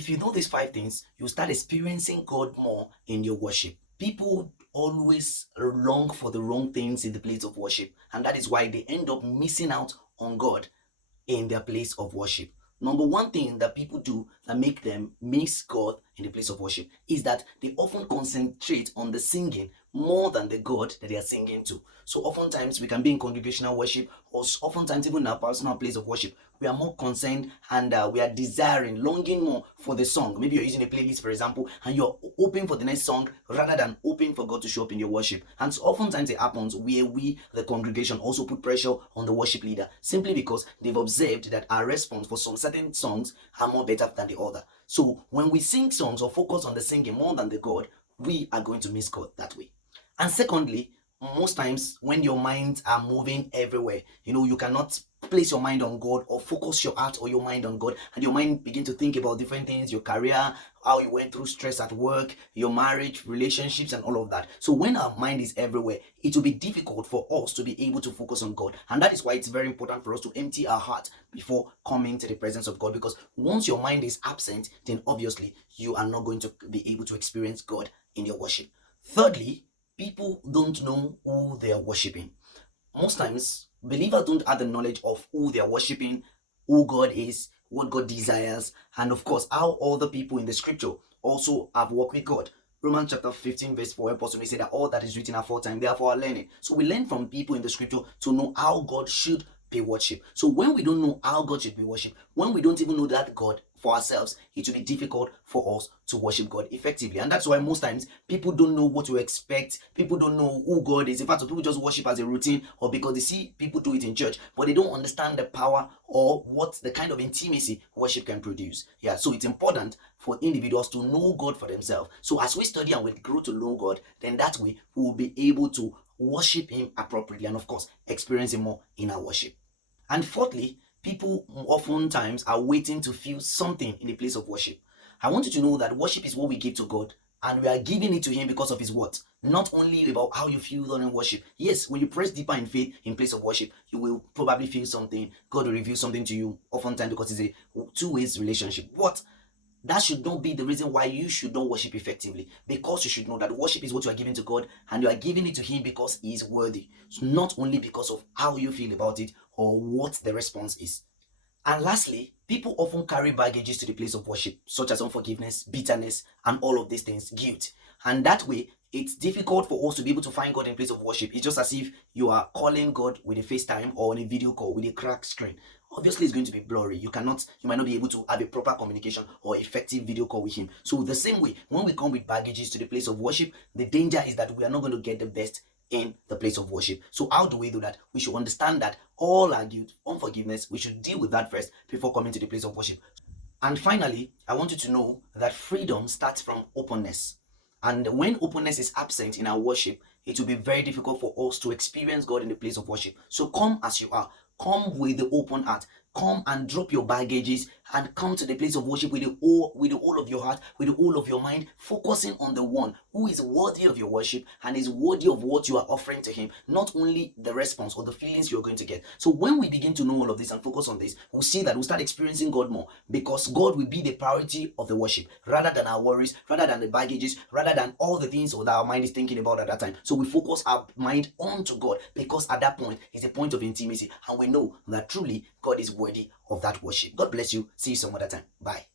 if you know these five things, you start experiencing God more in your worship. People always long for the wrong things in the place of worship, and that is why they end up missing out on God in their place of worship. Number one thing that people do that make them miss God in the place of worship is that they often concentrate on the singing more than the God that they are singing to. So oftentimes we can be in congregational worship, or oftentimes even in our personal place of worship, we are more concerned and we are desiring, longing more for the song. Maybe you're using a playlist, for example, and you're hoping for the next song rather than hoping for God to show up in your worship. And so oftentimes it happens where we, the congregation, also put pressure on the worship leader simply because they've observed that our response for some certain songs are more better than the other. So when we sing songs or focus on the singing more than the God, we are going to miss God that way. And secondly, most times when your minds are moving everywhere, you cannot place your mind on God or focus your heart or your mind on God, and your mind begin to think about different things, your career, how you went through stress at work, your marriage, relationships, and all of that. So when our mind is everywhere, it will be difficult for us to be able to focus on God. And that is why it's very important for us to empty our heart before coming to the presence of God, because once your mind is absent, then obviously you are not going to be able to experience God in your worship. Thirdly, people don't know who they are worshiping. Most times, believers don't have the knowledge of who they are worshiping, who God is, what God desires, and of course, how other people in the scripture also have walked with God. Romans chapter 15, verse 4, Apostle may say that all that is written aforetime, they are for our learning. So we learn from people in the scripture to know how God should be worshipped. So when we don't know how God should be worshipped, when we don't even know that God for ourselves, it will be difficult for us to worship God effectively. And that's why most times people don't know what to expect. People don't know who God is. In fact, people just worship as a routine or because they see people do it in church, but they don't understand the power or what the kind of intimacy worship can produce. Yeah, so it's important for individuals to know God for themselves. So as we study and we grow to know God, then that way we will be able to worship Him appropriately and, of course, experience Him more in our worship. And fourthly, people oftentimes are waiting to feel something in the place of worship. I want you to know that worship is what we give to God, and we are giving it to Him because of His word. Not only about how you feel during worship. Yes, when you press deeper in faith in place of worship, you will probably feel something. God will reveal something to you, oftentimes because it's a two-way relationship. But that should not be the reason why you should not worship effectively, because you should know that worship is what you are giving to God, and you are giving it to Him because He is worthy, so not only because of how you feel about it or what the response is. And lastly, people often carry baggages to the place of worship, such as unforgiveness, bitterness, and all of these things, guilt. And that way, it's difficult for us to be able to find God in place of worship. It's just as if you are calling God with a FaceTime or on a video call with a cracked screen. Obviously, it's going to be blurry. You might not be able to have a proper communication or effective video call with Him. So the same way, when we come with baggages to the place of worship, the danger is that we are not going to get the best in the place of worship. So how do we do that? We should understand that all our guilt, unforgiveness, we should deal with that first before coming to the place of worship. And finally, I want you to know that freedom starts from openness. And when openness is absent in our worship, it will be very difficult for us to experience God in the place of worship. So come as you are. Come with the open heart. Come and drop your baggages and come to the place of worship with the whole of your heart, with the whole of your mind, focusing on the one who is worthy of your worship and is worthy of what you are offering to Him, not only the response or the feelings you're going to get. So when we begin to know all of this and focus on this, we'll see that we'll start experiencing God more, because God will be the priority of the worship rather than our worries, rather than the baggages, rather than all the things that our mind is thinking about at that time. So we focus our mind onto God, because at that point is a point of intimacy, and we know that truly God is worthy of that worship. God bless you. See you some other time. Bye.